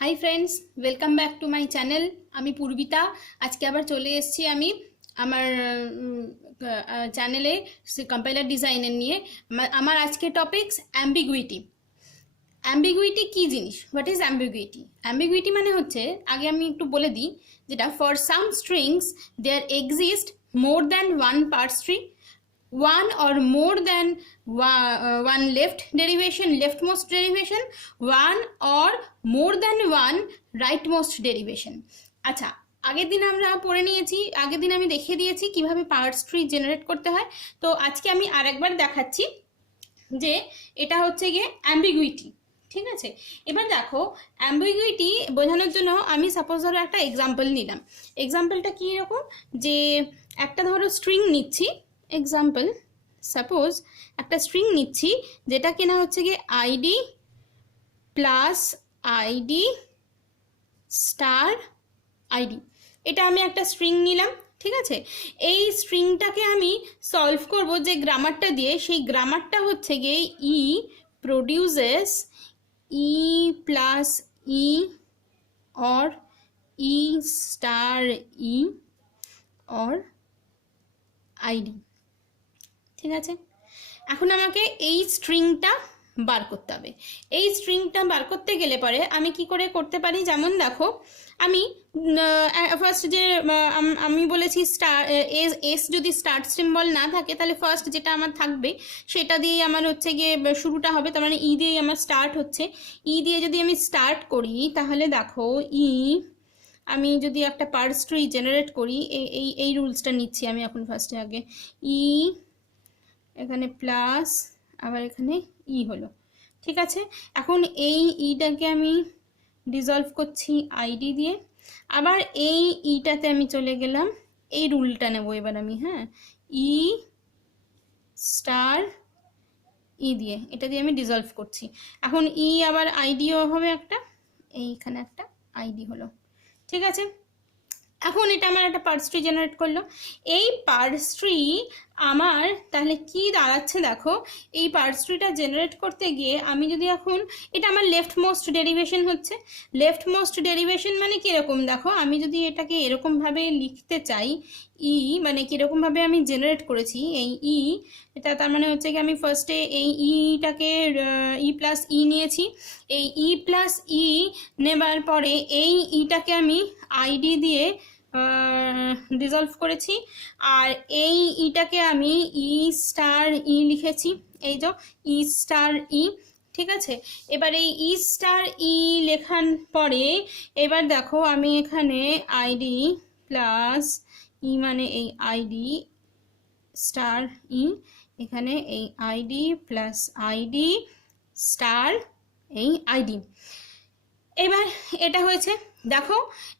Hi friends, welcome back to my channel. আমি পূর্বিতা। আজকে আবার চলে এসেছি আমি আমার চ্যানেলে কম্পাইলার ডিজাইনের নিয়ে। আমার আজকে টপিকস অ্যাম্বিগুইটি। অ্যাম্বিগুইটি কী জিনিস? What is ambiguity? অ্যাম্বিগুইটি মানে হচ্ছে, আগে আমি একটু বলে দিই, যেটা for some strings there exist more than one parse tree, one or more than one leftmost derivation, one or more than one rightmost derivation। আচ্ছা, আগের দিন আমরা পড়ে নিয়েছি, আগের দিন আমি দেখিয়ে দিয়েছি কিভাবে পার্টস ট্রি জেনারেট করতে হয়। তো আজকে আমি আরেকবার দেখাচ্ছি যে এটা হচ্ছে গিয়ে অ্যাম্বিগুইটি। ঠিক আছে, এবার দেখো অ্যাম্বিগুইটি বোঝানোর জন্য আমি সাপোজ ধরো একটা এক্সাম্পল নিলাম। এক্সাম্পলটা কী রকম, যে একটা ধরো স্ট্রিং নিচ্ছি, এক্সাম্পল সাপোজ একটা স্ট্রিং নিচ্ছি যেটা কিনা হচ্ছে গিয়ে ID plus ID star ID. এটা আমি একটা স্ট্রিং নিলাম। ঠিক আছে, এই স্ট্রিংটাকে আমি সলভ করব যে গ্রামারটা দিয়ে, সেই গ্রামারটা হচ্ছে গিয়ে E produces E plus E or E star E or ID. ঠিক আছে, এখন আমাকে এই স্ট্রিংটা বার করতে হবে। এই স্ট্রিংটা বার করতে গেলে পরে আমি কি করে করতে পারি, যেমন দেখো আমি ফার্স্ট যে আমি বলেছি স্টার এস যদি স্টার্ট সিম্বল না থাকে তাহলে ফার্স্ট যেটা আমার থাকবে সেটা দিয়েই আমার হচ্ছে গিয়ে শুরুটা হবে, তার মানে ই দিয়েই আমার স্টার্ট হচ্ছে। ই দিয়ে যদি আমি স্টার্ট করি তাহলে দেখো আমি যদি একটা পার্টস ট্রি জেনারেট করি, এই রুলসটা নিচ্ছি আমি এখন ফার্স্টে। আগে এখানে প্লাস আবার এখানে ই হলো। ঠিক আছে, এখন এই ইটাকে আমি ডিজলভ করছি আইডি দিয়ে, আবার এই ইটাতে আমি চলে গেলাম, এই রুলটা নেব এবার আমি। হ্যাঁ, ই স্টার ই দিয়ে, এটা দিয়ে আমি ডিজলভ করছি। এখন ই আবার আইডিও হবে একটা, এইখানে একটা আইডি হলো। ঠিক আছে, এখন এটা আমার একটা পার্টস ট্রি জেনারেট করলো। এই পার্টস ট্রি আমার তাহলে কি দাঁড়াচ্ছে দেখো, এই পার্টস ট্রিটা জেনারেট করতে গিয়ে আমি যদি এখন, এটা আমার লেফট মোস্ট ডেরিভেশন হচ্ছে। লেফট মোস্ট ডেরিভেশন মানে কীরকম দেখো, আমি যদি এটাকে এরকমভাবে লিখতে চাই, ই মানে কীরকমভাবে আমি জেনারেট করেছি এই ই, এটা তার মানে হচ্ছে কি আমি ফার্স্টে এই ইটাকে ই প্লাস ই নিয়েছি। এই ই প্লাস ই নেবার পরে এই ইটাকে আমি আইডি দিয়ে ডিজলভ করেছি, আর এই ইটাকে আমি ই স্টার ই লিখেছি, এই যে ই স্টার ই। ঠিক আছে, এবার এই ই স্টার ই লেখার পরে এবার দেখো আমি এখানে আইডি প্লাস ই মানে এই আইডি স্টার ই, এখানে এই আইডি প্লাস আইডি স্টার এই আইডি। এবার এটা হয়েছে। দেখো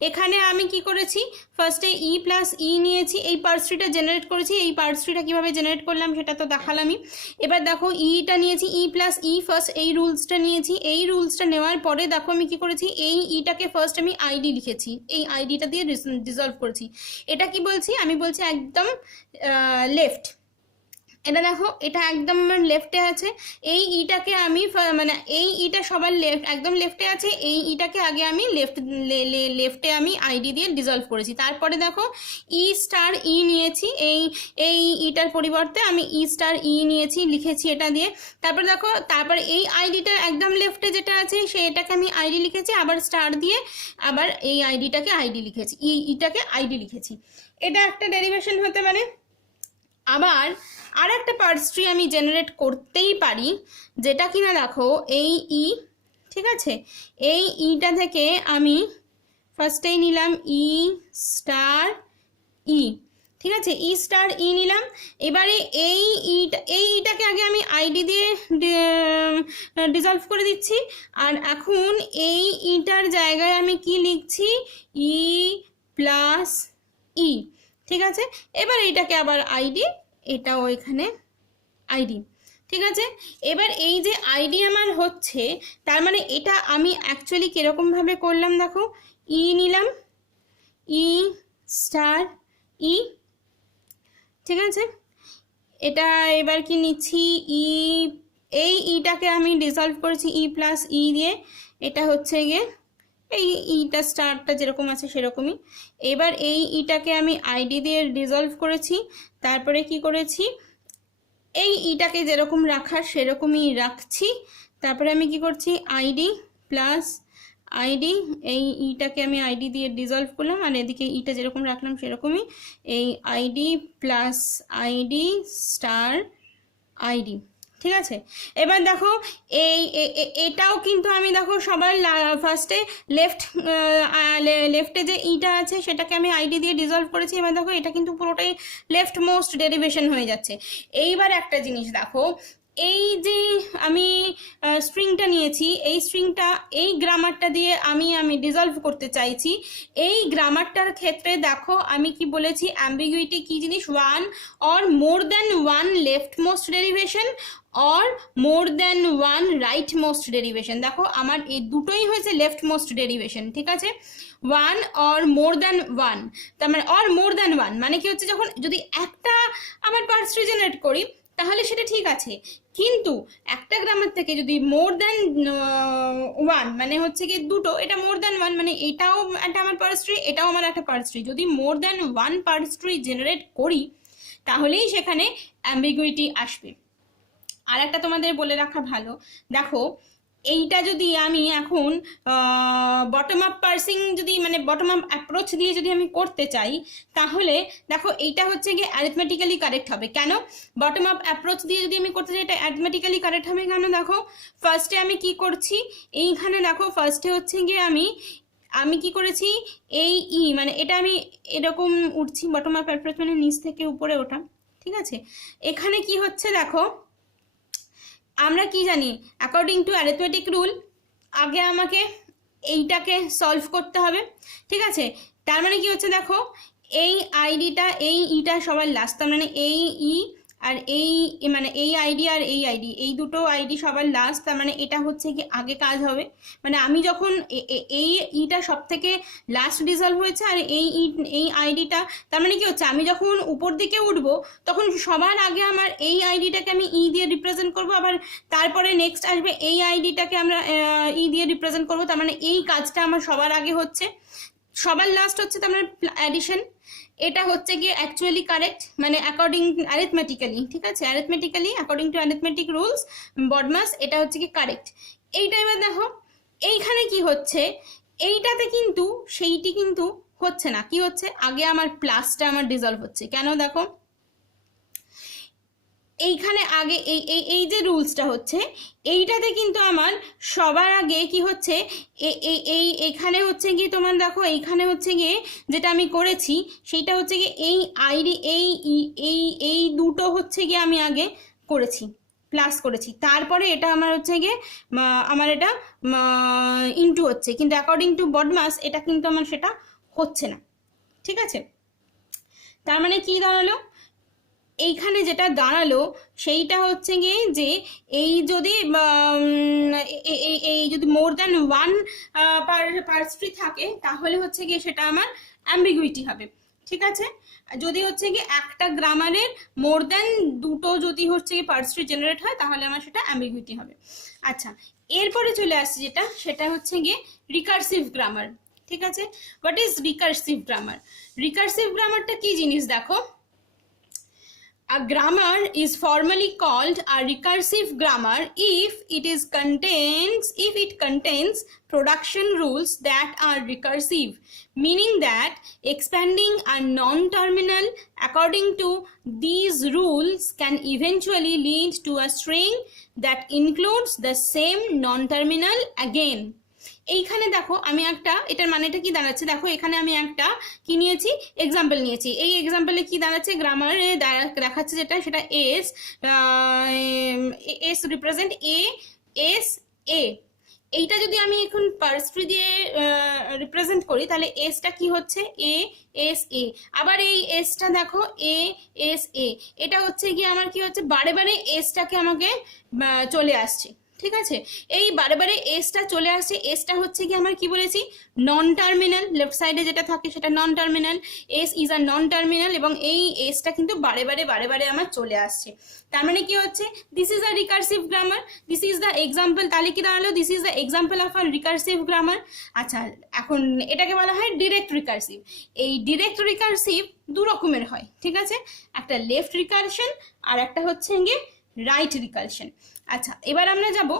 এখানে আমি কি করেছি, ফার্স্টে ই প্লাস ই নিয়েছি, এই পার্টস ট্রিটা জেনারেট করেছি। এই পার্টস ট্রিটা কীভাবে জেনারেট করলাম সেটা তো দেখালামই। এবার দেখো ইটা নিয়েছি, ই প্লাস ই ফার্স্ট এই রুলসটা নিয়েছি। এই রুলসটা নেওয়ার পরে দেখো আমি কি করেছি, এই ইটাকে ফার্স্ট আমি আইডি লিখেছি, এই আইডিটা দিয়ে ডিজলভ করেছি। এটা কি বলছি, আমি বলছি একদম লেফট। এটা দেখো এটা একদম লেফটে আছে। এই ইটাকে আমি মানে এই ইটা সবার লেফট একদম লেফটে আছে, এই ইটাকে আগে আমি লেফটে আমি আইডি দিয়ে ডিজলভ করেছি। তারপরে দেখো ই স্টার ই নিয়েছি, এই ইটার পরিবর্তে আমি ই স্টার ই নিয়েছি, লিখেছি এটা দিয়ে। তারপর দেখো তারপর এই আইডিটা একদম লেফটে যেটা আছে সেটাকে আমি আইডি লিখেছি, আবার স্টার দিয়ে আবার এই আইডিটাকে আইডি লিখেছি, ইটাকে আইডি লিখেছি। এটা একটা ডেরিভেশন হতে পারে। আবার আর একটা পার্টস ট্রি আমি জেনারেট করতেই পারি, যেটা কিনা দেখো এই ই। ঠিক আছে, এই ইটা থেকে আমি ফার্স্টেই নিলাম ই স্টার ই। ঠিক আছে, ই স্টার ই নিলাম। এবারে এই ইটাকে আগে আমি আইডি দিয়ে ডিজলভ করে দিচ্ছি, আর এখন এই ইটার জায়গায় আমি কি লিখছি, ই প্লাস ই। ঠিক আছে, এবার এইটাকে আবার আইডি, এটাও এখানে আইডি। ঠিক আছে, এবার এই যে আইডি আমার হচ্ছে, তার মানে এটা আমি অ্যাকচুয়ালি কীরকমভাবে করলাম দেখো, ই নিলাম, ই স্টার ই। ঠিক আছে, এটা এবার কি নিচ্ছি, এই ইটাকে আমি ডিজলভ করেছি ই প্লাস ই দিয়ে, এটা হচ্ছে গিয়ে এই ইটা স্টারটা যেরকম আছে সেরকমই। এবার এই ইটাকে আমি আইডি দিয়ে ডিজলভ করেছি, তারপরে কি করেছি, এই ইটাকে যেরকম রাখার সেরকমই রাখছি। তারপরে আমি কি করছি, আইডি প্লাস আইডি, এই ইটাকে আমি আইডি দিয়ে ডিজলভ করলাম, আর এদিকে ইটা যেরকম রাখলাম সেরকমই, এই ID plus ID star ID. ঠিক আছে, এবার দেখো এটাও কিন্তু আমি দেখো সবার ফার্স্টে লেফটে যে ইটা আছে সেটাকে আমি আইডি দিয়ে ডিজলভ করেছি। এবার দেখো এটা কিন্তু পুরোটাই লেফট মোস্ট ডেরিভেশন হয়ে যাচ্ছে। এইবার একটা জিনিস দেখো, এই যে আমি স্ট্রিংটা নিয়েছি, এই স্ট্রিংটা এই গ্রামারটা দিয়ে আমি ডিজলভ করতে চাইছি। এই গ্রামারটার ক্ষেত্রে দেখো আমি কি বলেছি, অ্যাম্বিগুইটি কি জিনিস, one or more than one left most derivation or more than one right most derivation. দেখো আমার এই দুটোই হয়েছে লেফট মোস্ট ডেরিভেশন। ঠিক আছে, one or more than one, তার মানে অর মোর দ্যান ওয়ান মানে কি হচ্ছে, যখন যদি একটা আমার পার্টস জেনারেট করি তাহলে সেটা ঠিক আছে, কিন্তু একটা গ্রামার থেকে যদি মোর দ্যান ওয়ান মানে হচ্ছে কি দুটো, এটা মোর দ্যান ওয়ান মানে এটাও একটা আমার পার্টস ট্রি, এটাও আমার একটা পার্টস ট্রি, যদি মোর than one parse tree generate করি তাহলেই সেখানে অ্যাম্বিগুইটি আসবে। আর একটা তোমাদের বলে রাখা ভালো, দেখো এইটা যদি আমি এখন বটম আপ পার্সিং যদি মানে বটম আপ অ্যাপ্রোচ দিয়ে যদি আমি করতে চাই, তাহলে দেখো এইটা হচ্ছে গিয়ে অ্যারিথমেটিক্যালি কারেক্ট হবে। কেন বটম আপ অ্যাপ্রোচ দিয়ে যদি আমি করতে চাই এটা অ্যারিথমেটিক্যালি কারেক্ট হবে কেন, দেখো ফার্স্টে আমি কি করছি, এইখানে দেখো ফার্স্টে হচ্ছে গিয়ে আমি কি করেছি, এই মানে এটা আমি এরকম উঠছি, বটম আপ অ্যাপ্রোচ মানে নিচ থেকে উপরে ওঠা। ঠিক আছে, এখানে কি হচ্ছে দেখো, আমরা কি জানি অ্যাকর্ডিং টু অ্যারিথমেটিক রুল আগে আমাকে এইটাকে সলভ করতে হবে। ঠিক আছে, তার মানে কি হচ্ছে দেখো, এই আইডিটা এই ইটা সবার লাস্ট, তার মানে এই ই আর এই মানে এই আইডি আর এই আইডি, এই দুটো আইডি সবার লাস্ট, তার মানে এটা হচ্ছে কি আগে কাজ হবে। মানে আমি যখন এই ইটা সব থেকে লাস্ট রিজলভ হয়েছে আর এই আইডিটা, তার মানে কি হচ্ছে আমি যখন উপর দিকে উঠবো তখন সবার আগে আমার এই আইডিটাকে আমি ই দিয়ে রিপ্রেজেন্ট করব, আবার তারপরে নেক্সট আসবে এই আইডিটাকে আমরা ই দিয়ে রিপ্রেজেন্ট করব, তার মানে এই কাজটা আমার সবার আগে হচ্ছে, সবার লাস্ট হচ্ছে তার মানে অ্যাডিশন। এটা হচ্ছে গিয়ে অ্যাকচুয়ালি কারেক্ট মানে অ্যাকর্ডিং অ্যারিথমেটিক্যালি। ঠিক আছে, arithmetically according to arithmetic rules BODMAS এটা হচ্ছে কি কারেক্ট। এইটা এবার দেখো এইখানে কি হচ্ছে, এইটাতে কিন্তু সেইটি কিন্তু হচ্ছে না, কি হচ্ছে আগে আমার প্লাসটা আমার ডিজলভ হচ্ছে। কেন দেখো এইখানে আগে এই যে রুলসটা হচ্ছে এইটাতে কিন্তু আমার সবার আগে কি হচ্ছে, এইখানে হচ্ছে গিয়ে তোমার দেখো এইখানে হচ্ছে গিয়ে যেটা আমি করেছি সেইটা হচ্ছে গিয়ে এই আইডি এই দুটো হচ্ছে গিয়ে আমি আগে করেছি, প্লাস করেছি, তারপরে এটা আমার হচ্ছে গিয়ে আমার এটা ইনটু হচ্ছে, কিন্তু অ্যাকর্ডিং টু বডমাস এটা কিন্তু আমার সেটা হচ্ছে না। ঠিক আছে, তার মানে কি দাঁড়ালো, এইখানে যেটা দাঁড়ালো সেইটা হচ্ছে গিয়ে যে এই যদি এই যদি মোর দ্যান ওয়ান পার্টস ট্রি থাকে তাহলে হচ্ছে গিয়ে সেটা আমার অ্যাম্বিগুইটি হবে। ঠিক আছে, যদি হচ্ছে গিয়ে একটা গ্রামারের মোর দ্যান দুটো যদি হচ্ছে গিয়ে পার্টস ট্রি জেনারেট হয় তাহলে আমার সেটা অ্যাম্বিগুইটি হবে। আচ্ছা, এরপরে চলে আসছে যেটা, সেটা হচ্ছে গিয়ে রিকার্সিভ গ্রামার। ঠিক আছে, what is recursive grammar? Recursive গ্রামারটা কি জিনিস দেখো, a grammar is formally called a recursive grammar if it contains production rules that are recursive, meaning that expanding a non-terminal according to these rules can eventually lead to a string that includes the same non-terminal again. এইখানে দেখো আমি একটা, এটার মানেটা কি দাঁড়াচ্ছে দেখো, এখানে আমি একটা কি নিয়েছি, এক্সাম্পল নিয়েছি। এই এক্সাম্পলে কি দাঁড়াচ্ছে, গ্রামারে দেখাচ্ছে যেটা সেটা এস রিপ্রেজেন্ট এস এ। এইটা যদি আমি এখন পার্টস ট্রি দিয়ে রিপ্রেজেন্ট করি তাহলে এসটা কি হচ্ছে এস এ, আবার এই এসটা দেখো এস এ, এটা হচ্ছে কি আমার কি হচ্ছে বারে বারে এসটাকে আমাকে চলে আসছে। ঠিক আছে, এই বারে বারে এসটা চলে আসছে, এসটা হচ্ছে কি আমার কি বলেছি নন টার্মিনাল, লেফট সাইডে যেটা থাকে সেটা non terminal, S is a non terminal, এবং এই এসটা কিন্তু বারে বারে আমার চলে আসছে। তার মানে কি হচ্ছে this is a recursive grammar, this is the example, তাহলে কি দাঁড়ালো this is the example of a recursive grammar. আচ্ছা এখন এটাকে বলা হয় ডিরেক্ট রিকার্সিভ। এই ডিরেক্ট রিকার্সিভ দু রকমের হয়, ঠিক আছে, একটা লেফট রিকারশন আর একটা হচ্ছে গিয়ে রাইট রিকারশন। আচ্ছা এবার আমরা যাব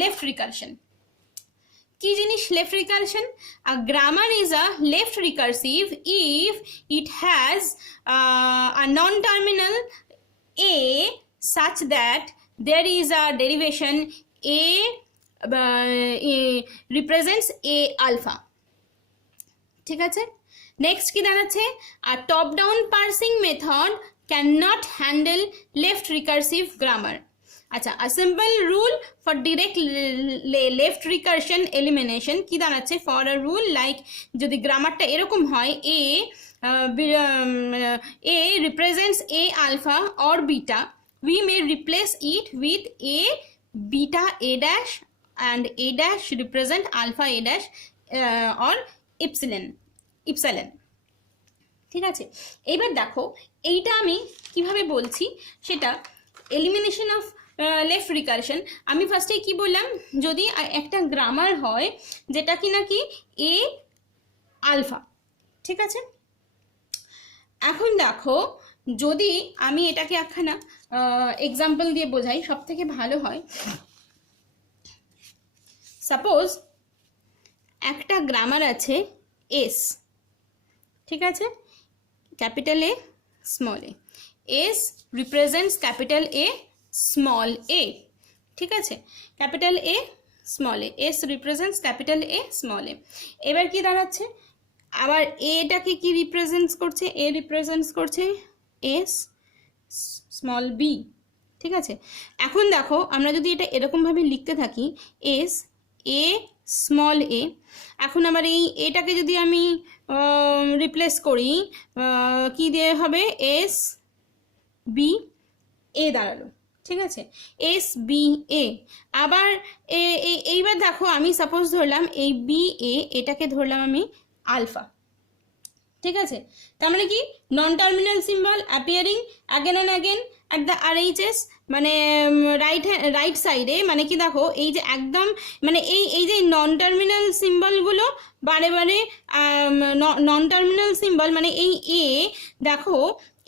লেফট রিকারশন। কি জিনিস left recursion? A grammar is a left recursive if it has a non terminal a such that there is a derivation a represents a alpha, ঠিক আছে। নেক্সট কি দাঁড়াচ্ছে আর top down parsing method cannot handle left recursive grammar. আচ্ছা a simple rule for direct left recursion elimination কি দাঁড়াচ্ছে for a rule like যদি গ্রামারটা এরকম হয় a represents a alpha or beta, we may replace it with a beta a dash and a dash represent alpha a dash or epsilon, ঠিক আছে। এবার দেখো এইটা আমি কিভাবে বলছি সেটা এলিমিনেশন অফ লেফট রিকারশন। আমি ফার্স্টে কি বললাম যদি একটা গ্রামার হয় যেটা কি নাকি এ আলফা, ঠিক আছে। এখন দেখো যদি আমি এটাকে একখানা এক্সাম্পল দিয়ে বোঝাই সব থেকে ভালো হয়। সাপোজ একটা গ্রামার আছে এস, ঠিক আছে, capital A small A, S represents capital A small A, ঠিক আছে, capital A small A, S represents capital A small A. এবার কি দাঁড়াচ্ছে আবার এটাকে কি রিপ্রেজেন্টস করছে, এ রিপ্রেজেন্টস করছে এস স্মল বি, ঠিক আছে। এখন দেখো আমরা যদি এটা এরকমভাবে লিখতে থাকি এস এ স্মল এ, এখন আবার এই এটাকে যদি আমি রিপ্লেস করি কি দিয়ে হবে এস বি এ দাঁড়ালো, ঠিক আছে, এস বি এ। আবার এইবার দেখো আমি সাপোজ ধরলাম এই বি এ এটাকে ধরলাম আমি আলফা, ঠিক আছে। তার মানে কি non terminal symbol appearing again and again at the RHS, মানে রাইট সাইডে, মানে কি দেখো এই যে একদম মানে এই যে নন টার্মিনাল সিম্বলগুলো বারে বারে নন টার্মিনাল সিম্বল মানে এই এ দেখো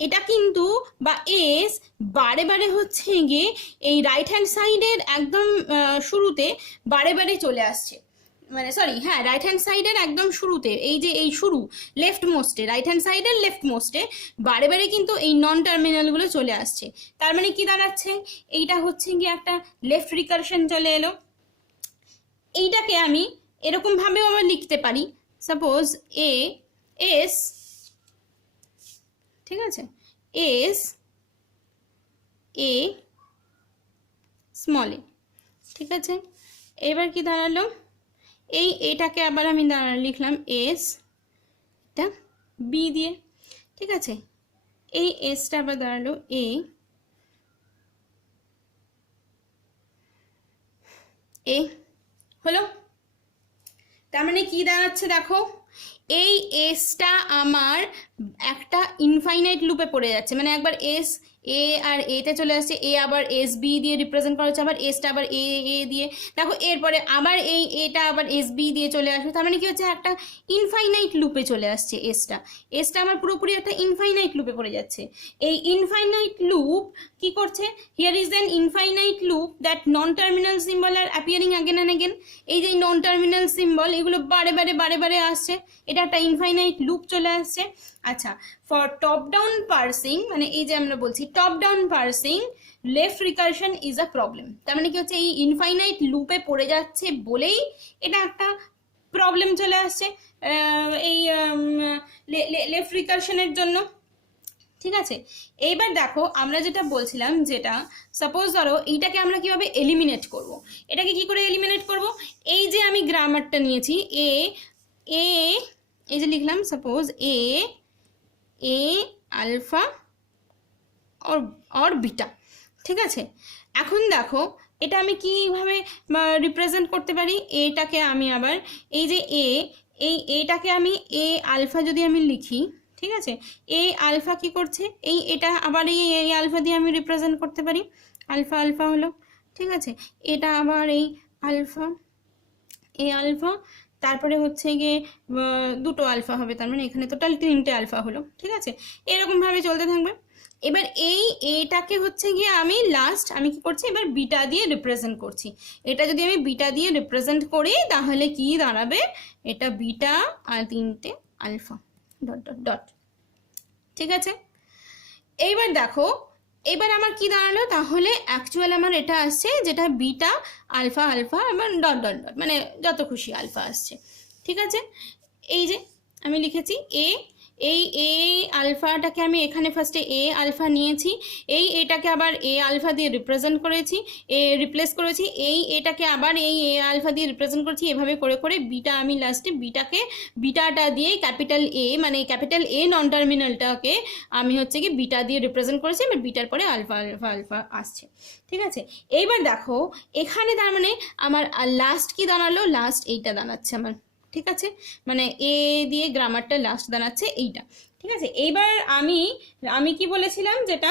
এটা কিন্তু বা এস বারে বারে হচ্ছে গিয়ে এই রাইট হ্যান্ড সাইডের একদম শুরুতে বারে বারে চলে আসছে, মানে সরি হ্যাঁ রাইট হ্যান্ড সাইডের একদম শুরুতে এই যে এই শুরু লেফট মোস্টে রাইট হ্যান্ড সাইডের লেফট মোস্টে বারে বারে কিন্তু এই নন টার্মিনালগুলো চলে আসছে। তার মানে কি দাঁড়াচ্ছে এইটা হচ্ছে গিয়ে একটা লেফট রিকারশন চলে এলো। এইটাকে আমি এরকমভাবেও আমরা লিখতে পারি সাপোজ এ এস, ঠিক আছে, এস এ স্মল এ, ঠিক আছে। এবার কি দাঁড়ালো এটাকে আবার আমি লিখলাম এস এটা বি দিয়ে, ঠিক আছে, এই এসটা আবার দাঁড়ালো এ হলো। তার মানে কি দাঁড়াচ্ছে দেখো এই এসটা আমার একটা ইনফাইনাইট লুপে পড়ে যাচ্ছে, মানে একবার এস এ আর এতে চলে আসছে, এ আবার এস বি দিয়ে রিপ্রেজেন্ট করা হচ্ছে, আবার এসটা আবার এ দিয়ে, দেখো এরপরে আবার এই এটা আবার এস বি দিয়ে চলে আসবে। তার মানে কি হচ্ছে একটা ইনফাইনাইট লুপে চলে আসছে এসটা আমার পুরোপুরি একটা ইনফাইনাইট লুপে পড়ে যাচ্ছে। এই ইনফাইনাইট লুপ কি করছে here is an infinite loop that non terminal symbol are appearing again and again. এই যে নন টার্মিনাল সিম্বল এগুলো বারে বারে আসছে, এটা একটা ইনফাইনাইট লুপ চলে আসছে। আচ্ছা ফর টপ ডাউন পার্সিং মানে এই যে আমরা বলছি top down parsing left recursion is a problem. তার মানে কি হচ্ছে এই ইনফাইনাইট লুপে পড়ে যাচ্ছে বলেই এটা একটা প্রবলেম চলে আসছে এই লেফট রিকারশনের জন্য, ঠিক আছে। এইবার দেখো আমরা যেটা বলছিলাম যেটা সাপোজ ধরো এইটাকে আমরা কিভাবে এলিমিনেট করব, এটাকে কি করে এলিমিনেট করব, এই যে আমি গ্রামারটা নিয়েছি এ এই যে লিখলাম সাপোজ এ আলফা और बीटा, ঠিক আছে। এখন দেখো এটা আমি কিভাবে রিপ্রেজেন্ট করতে পারি? এটাকে আমি আবার এই যে এই এটাকে আমি এ আলফা যদি আমি লিখি, ঠিক আছে, এই আলফা কি করছে, এটা আবার এই আলফা দিয়ে আমি রিপ্রেজেন্ট করতে পারি, আলফা আলফা হলো, ঠিক আছে, এটা আবার এই আলফা, এই আলফা, তারপরে হচ্ছে গিয়ে দুটো আলফা হবে, তার মানে এখানে টোটাল 3টে আলফা হলো, ঠিক আছে, এরকমভাবে চলতে থাকবে। এবার এটাকে হচ্ছে গিয়ে আমি আমি কি করছি, এবার বিটা দিয়ে রিপ্রেজেন্ট করছি। এটা যদি আমি বিটা দিয়ে রিপ্রেজেন্ট করি তাহলে কি দাঁড়াবে, এটা বিটা আর 3টে আলফা ডট ডট ডট, ঠিক আছে। এইবার দেখো, এবার আমার কি দাঁড়ালো, তাহলে অ্যাকচুয়াল আমার এটা আসছে যেটা বিটা আলফা আলফা আমার ডট ডট ডট, মানে যত খুশি আলফা আসছে, ঠিক আছে। এই যে আমি লিখেছি এই আলফাটাকে আমি এখানে ফার্স্টে এ আলফা নিয়েছি, এটাকে আবার এ আলফা দিয়ে রিপ্রেজেন্ট করেছি, রিপ্লেস করেছি, এটাকে আবার এ আলফা দিয়ে রিপ্রেজেন্ট করেছি, এভাবে করে করে বিটা আমি লাস্টে বিটাটা দিয়ে ক্যাপিটাল এ, মানে ক্যাপিটাল এ নন টার্মিনালটাকে আমি হচ্ছে কি বিটা দিয়ে রিপ্রেজেন্ট করেছি, এবার বিটার পরে আলফা আলফা আলফা আসছে, ঠিক আছে। এইবার দেখো এখানে তার মানে আমার লাস্ট কি দাঁড়ালো, লাস্ট এইটা দাঁড়াচ্ছে আমার, ঠিক আছে, মানে এ দিয়ে গ্রামারটা লাস্ট দাঁড়াচ্ছে এইটা, ঠিক আছে। এইবার আমি কি বলেছিলাম, যেটা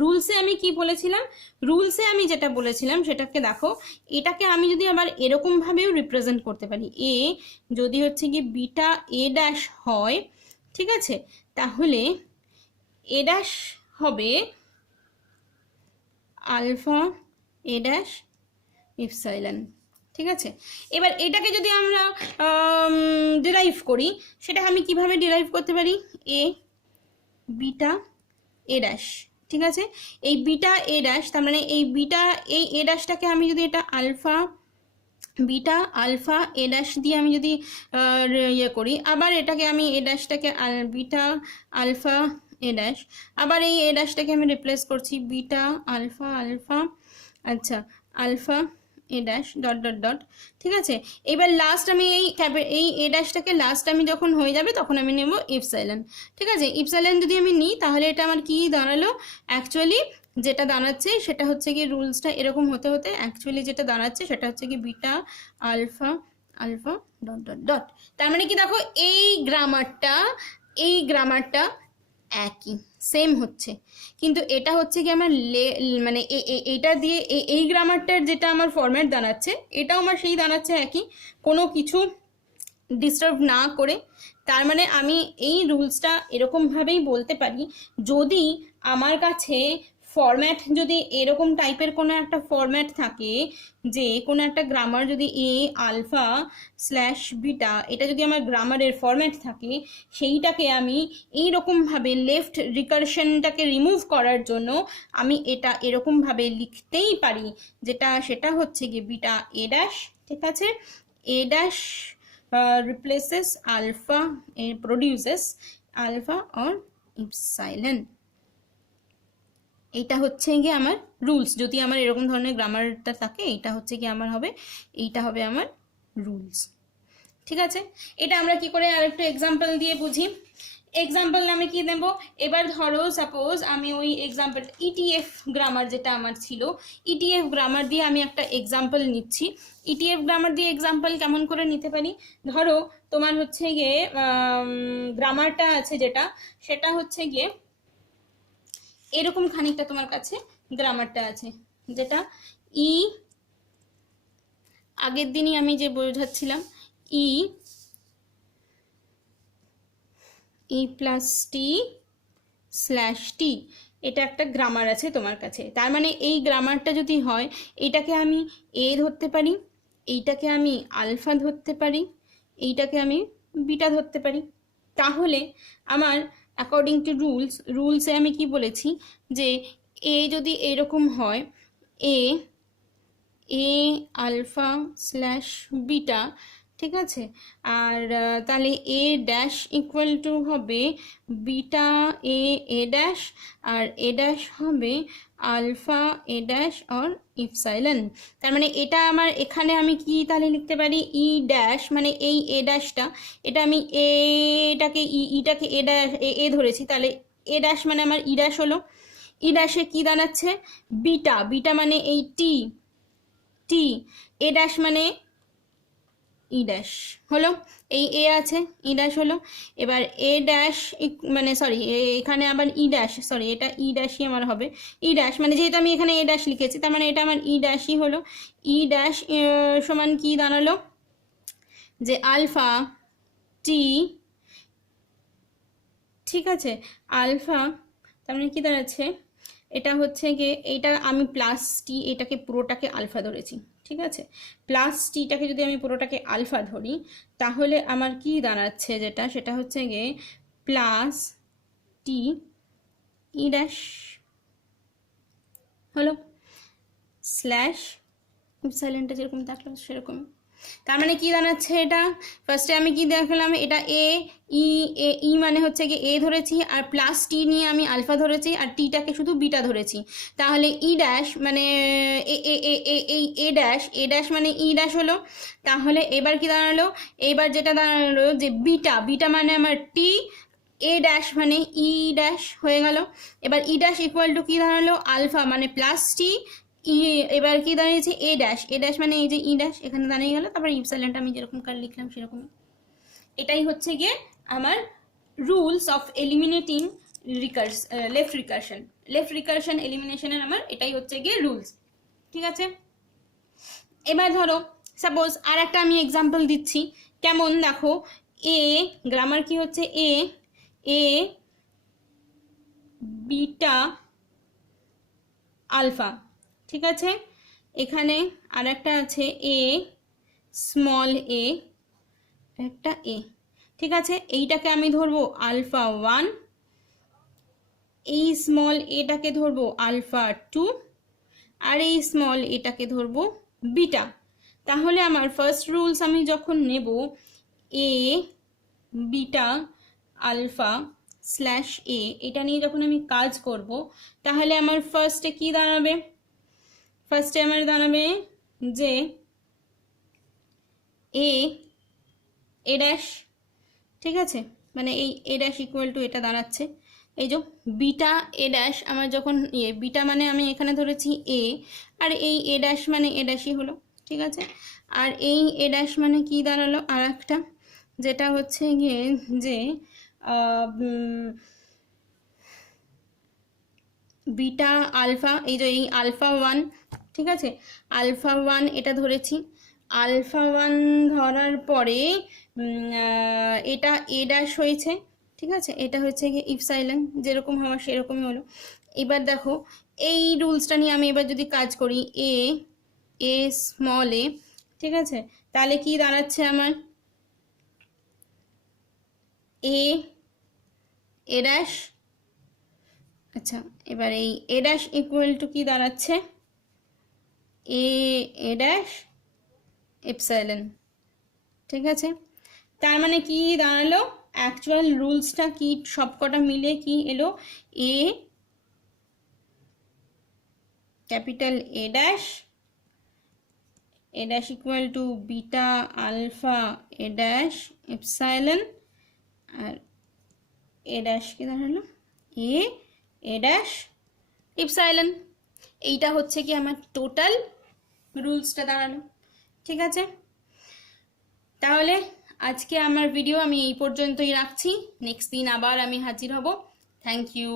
রুলসে আমি কি বলেছিলাম, রুলসে আমি যেটা বলেছিলাম সেটাকে দেখো, এটাকে আমি যদি আবার এরকম ভাবেও রিপ্রেজেন্ট করতে পারি, যদি হচ্ছে কি বিটা এ ড্যাশ হয়, ঠিক আছে, তাহলে এ ড্যাশ হবে আলফা এ ড্যাশ ইপসাইলন, ঠিক আছে। এবার এটাকে যদি আমরা ডিরাইভ করি, সেটা আমি কিভাবে ডিরাইভ করতে পারি, বিটা এ ড্যাশ, ঠিক আছে, এই বিটা এ ড্যাশ, তার মানে এই বিটা এ ড্যাশটাকে আমি যদি এটা alpha beta alpha A dash দিয়ে আমি যদি ইয়ে করি, আবার এটাকে আমি এ ড্যাশটাকে বিটা আলফা এ ড্যাশ, আবার এই এ ড্যাশটাকে আমি রিপ্লেস করছি বিটা আলফা আলফা, আচ্ছা, alpha A dash dot dot dot, ঠিক আছে। এবার লাস্ট আমি এই এ ড্যাশটাকে লাস্ট আমি যখন হয়ে যাবে তখন আমি নেব ইপসাইলন, ঠিক আছে। ইপসাইলন যদি আমি নিই তাহলে এটা আমার কি দাঁড়ালো, অ্যাকচুয়ালি যেটা দাঁড়াচ্ছে সেটা হচ্ছে কি রুলসটা এরকম হতে হতে অ্যাকচুয়ালি যেটা দাঁড়াচ্ছে সেটা হচ্ছে কি beta alpha alpha dot dot dot, তার মানে কি দেখো এই গ্রামারটা একই সেম হচ্ছে, কিন্তু এটা হচ্ছে কি আমার মানে এটা দিয়ে এই গ্রামারটার যেটা আমার ফরম্যাট দাঁড়াচ্ছে এটাও আমার সেই দাঁড়াচ্ছে একই, কোনো কিছু ডিস্টার্ব না করে। তার মানে আমি এই রুলসটা এরকমভাবেই বলতে পারি, যদি আমার কাছে ফরম্যাট যদি এরকম টাইপের কোনো একটা ফরম্যাট থাকে, যে কোনো একটা গ্রামার যদি এ আলফা স্ল্যাশ বিটা, এটা যদি আমার গ্রামারের ফরম্যাট থাকে, সেইটাকে আমি এইরকমভাবে লেফট রিকারশনটাকে রিমুভ করার জন্য আমি এটা এরকমভাবে লিখতেই পারি, সেটা হচ্ছে কি বিটা এ ড্যাশ, ঠিক আছে, a dash replaces alpha, produces alpha or epsilon। এইটা হচ্ছে গিয়ে আমার রুলস, যদি আমার এরকম ধরনের গ্রামারটা থাকে এইটা হচ্ছে কি আমার হবে, এইটা হবে আমার রুলস, ঠিক আছে। এটা আমরা কি করে আরেকটু এক্সাম্পল দিয়ে বুঝি। এক্সাম্পল আমি কি দেব, এবার ধরো সাপোজ আমি ওই এক্সাম্পল ইটিএফ গ্রামার যেটা আমার ছিল, ইটিএফ গ্রামার দিয়ে আমি একটা এক্সাম্পল নিচ্ছি। ইটিএফ গ্রামার দিয়ে এক্সাম্পল কেমন করে নিতে পারি, ধরো তোমার হচ্ছে গিয়ে গ্রামারটা আছে যেটা, সেটা হচ্ছে গিয়ে এরকম খানিকটা তোমার কাছে গ্রামারটা আছে, যেটা আগের দিনই আমি যে বোঝাচ্ছিলাম ই প্লাস টি স্ল্যাশ টি, এটা একটা গ্রামার আছে তোমার কাছে। তার মানে এই গ্রামারটা যদি হয়, এটাকে আমি এ ধরতে পারি, এইটাকে আমি আলফা ধরতে পারি, এইটাকে আমি বিটা ধরতে পারি। তাহলে আমার অ্যাকর্ডিং টু রুলসে আমি কি বলেছি, যে এ যদি এরকম হয়, এ আলফা স্ল্যাশ বিটা, ঠিক আছে, আর তাহলে এ ড্যাশ ইকুয়াল টু হবে beta a dash, R A dash হবে alpha A dash R epsilon. তার মানে এটা আমার এখানে আমি কি তাহলে লিখতে পারি, ই ড্যাশ, মানে এই এ ড্যাশটা, এটা আমি এটাকে ইটাকে এ ড্যাশ এ ধরেছি, তাহলে এ ড্যাশ মানে আমার ই ড্যাশ হলো, ই ড্যাশে কি দাঁড়াচ্ছে বিটা, বিটা মানে এই টি, টি, এ ড্যাশ মানে ই ড্যাশ হলো, এই এ আছে ই ড্যাশ হলো। এবার এ ড্যাশ মানে সরি এখানে আবার ই ড্যাশ, সরি এটা ই ড্যাশই আমার হবে, ই ড্যাশ মানে যেহেতু আমি এখানে এ ড্যাশ লিখেছি তার মানে এটা আমার ই ড্যাশই হলো। ই ড্যাশ সমান কি দাঁড়ালো, যে আলফা টি, ঠিক আছে, আলফা তার মানে কি দাঁড়াচ্ছে, এটা হচ্ছে গিয়ে এইটা আমি প্লাস টি, এটাকে পুরোটাকে আলফা ধরেছি, ঠিক আছে, প্লাস টিটাকে যদি আমি পুরোটাকে আলফা ধরি তাহলে আমার কি দাঁড়াচ্ছে যেটা, সেটা হচ্ছে গিয়ে প্লাস টি ই ড্যাশ হলো স্ল্যাশ সাইলেন্টটা যেরকম থাকলো সেরকম। তার মানে কি দাঁড়াচ্ছে, এটা ফার্স্টে আমি কি দেখালাম, এটা এ ই, ই মানে হচ্ছে কি এ ধরেছি আর প্লাস টি নিয়ে আমি আলফা ধরেছি আর টিটাকে শুধু বিটা ধরেছি, তাহলে ই ড্যাশ মানে এই এ ড্যাশ মানে ই ড্যাশ হলো। তাহলে এবার কি দাঁড়ালো, এবার যেটা দাঁড়ালো যে বিটা, বিটা মানে আমার টি, এ ড্যাশ মানে ই ড্যাশ হয়ে গেল। এবার ই ড্যাশ ইকুয়াল টু কি দাঁড়ালো, আলফা মানে প্লাস টি, ই এবার কি দাঁড়িয়েছে এ ড্যাশ মানে এই যে ই ড্যাশ এখানে দাঁড়িয়ে গেল, তারপর ইপসাইলেন্ট আমি যেরকম কার লিখলাম সেরকমই। এটাই হচ্ছে গিয়ে আমার rules of eliminating left recursion এলিমিনেশনের আমার এটাই হচ্ছে গিয়ে রুলস, ঠিক আছে। এবার ধরো সাপোজ আর একটা আমি এক্সাম্পল দিচ্ছি, কেমন দেখো, এ গ্রামার কি হচ্ছে এ বিটা আলফা, ঠিক আছে, এখানে আর একটা আছে এ স্মল এ, একটা এ, ঠিক আছে, এইটাকে আমি ধরবো আলফা 1, এই স্মল এটাকে ধরবো আলফা 2 আর এই স্মল এটাকে ধরবো বিটা। তাহলে আমার ফার্স্ট রুলস আমি যখন নেব এ বিটা আলফা স্ল্যাশ এ, এটা নিয়ে যখন আমি কাজ করব তাহলে আমার ফার্স্টে কি দাঁড়াবে, ফার্স্টে আমার দাঁড়াবে যে এ ড্যাশ, ঠিক আছে, মানে এই এ ড্যাশ ইকুয়াল টু এটা দাঁড়াচ্ছে এই যে বিটা এ ড্যাশ, আমার যখন বিটা মানে আমি এখানে ধরেছি এ আর এই এ ড্যাশ মানে এ ড্যাশই হলো, ঠিক আছে, আর এই এ ড্যাশ মানে কি দাঁড়ালো আর একটা, যেটা হচ্ছে গিয়ে যে বিটা আলফা, এই যে এই আলফা 1, ঠিক আছে, আলফা 1 এটা ধরেছি, আলফা 1 ধরার পরে এটা এ ড্যাশ হয়েছে, ঠিক আছে, এটা হচ্ছে গিয়ে ইপসাইলন যেরকম হওয়ার সেরকমই হলো। এবার দেখো এই রুলসটা নিয়ে আমি এবার যদি কাজ করি এ স্মল এ, ঠিক আছে, তাহলে কি দাঁড়াচ্ছে আমার এ ড্যাশ, আচ্ছা এবার এই এ ড্যাশ ইকুয়াল টু কি দাঁড়াচ্ছে এ ড্যাশ এপসাইলন, ঠিক আছে, তার মানে কি দাঁড়ালো, অ্যাকচুয়াল রুলসটা কি সবকটা মিলে কি এলো, A capital A dash equal to beta alpha A dash epsilon, আর এ ড্যাশ কি দাঁড়ালো এ ড্যাশ ইপসাইলন। এইটা হচ্ছে কি আমার টোটাল রুলসটা দাঁড়ালো, ঠিক আছে। তাহলে আজকে আমার ভিডিও আমি এই পর্যন্তই রাখছি, নেক্সট দিন আবার আমি হাজির হব। Thank you.